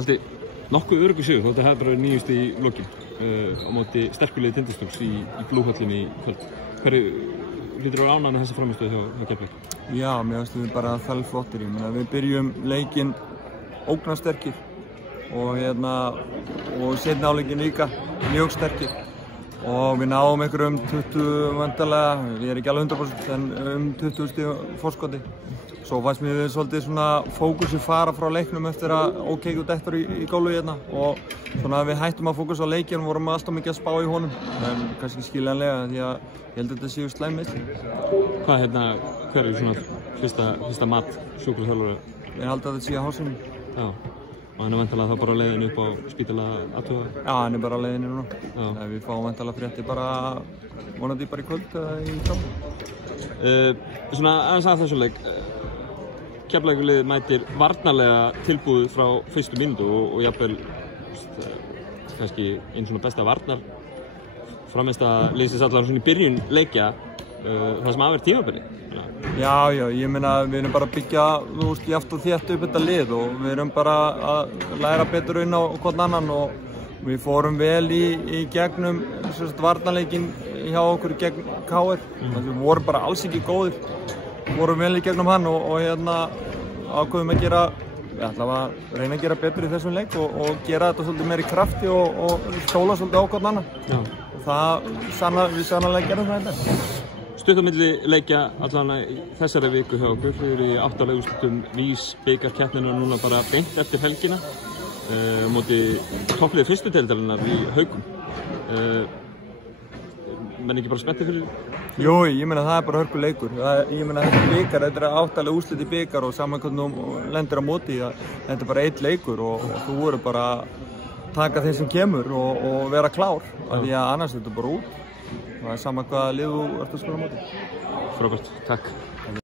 Haldi nokkuð öruggur sigur þótt að það bara nýjust í lokin á móti sterkuliði Tindastóls í Blúhöllinni í kvöld. Hverju hlýtur að vera ánægð með þessa frammistöðu hjá Keflavík? Já, mér finnst við bara flottir. Við byrjum leikinn ógnarsterkir og seinni hálfleikinn líka mjög sterkir og við náum einhverjum 20 vantarlega, ég er ekki alveg 100% en 20 stig forskoti. Svo fannst mér svolítið svona fókusi fara frá leiknum eftir að ókeiku dettur í gólu og svona við hættum að fókusa á leikinn og vorum alltaf mikið að spá í honum en kannski skiljanlega því að ég held að þetta séu slæm meiðsli. Hver er svona fyrsta mat sjúkraþjálfara? Ég held að þetta sé á hásinu. Já, og hann er væntanlega þá bara á leiðinu upp á spítala aðtuga? Já, hann er bara á leiðinu núna. Við fáum væntanlega fréttir bara vonandi bara í kvöld eða í fram. Svona aðeins að þessum leik. Keflavíkurliðið mætir varnarlega tilbúið frá fyrstu mínútu og jafnvel kannski einn svona besta varnar frammeista liðsins allavega svona í byrjun leikja það sem að vera tímabili. Já, ég meina við erum bara að byggja jafnt og þétt upp þetta lið og við erum bara að læra betur inn á hvern annan og við fórum vel í gegnum varnarleikinn hjá okkur gegn KR. Við vorum bara alls ekki góðir. Vorum vel í gegnum hann og ákveðum að reyna að gera betur í þessum leik og gera þetta svolítið meira í krafti og stóla svolítið á hvern annan. Við sannarlega gerum það þetta. Stutt á milli leikja allavega í þessari viku hjá okkur. Við erum í 8 úrslitum VÍS bikarkeppnina núna bara beint eftir helgina móti toppliði fyrstu deildarinnar í Haukum. Menn ekki bara spenntið fyrir? Jú, ég meina það er bara hörku leikur. Ég meina þetta er 8 úrslit í bikar og saman hvernig þú lendir á móti. Þetta er bara 1 leikur og þú voru bara að taka þeim sem kemur og vera klár. Því að annars er þetta bara út. Það er sama hvaða lið þú ert að skora á móti. Frábært, takk.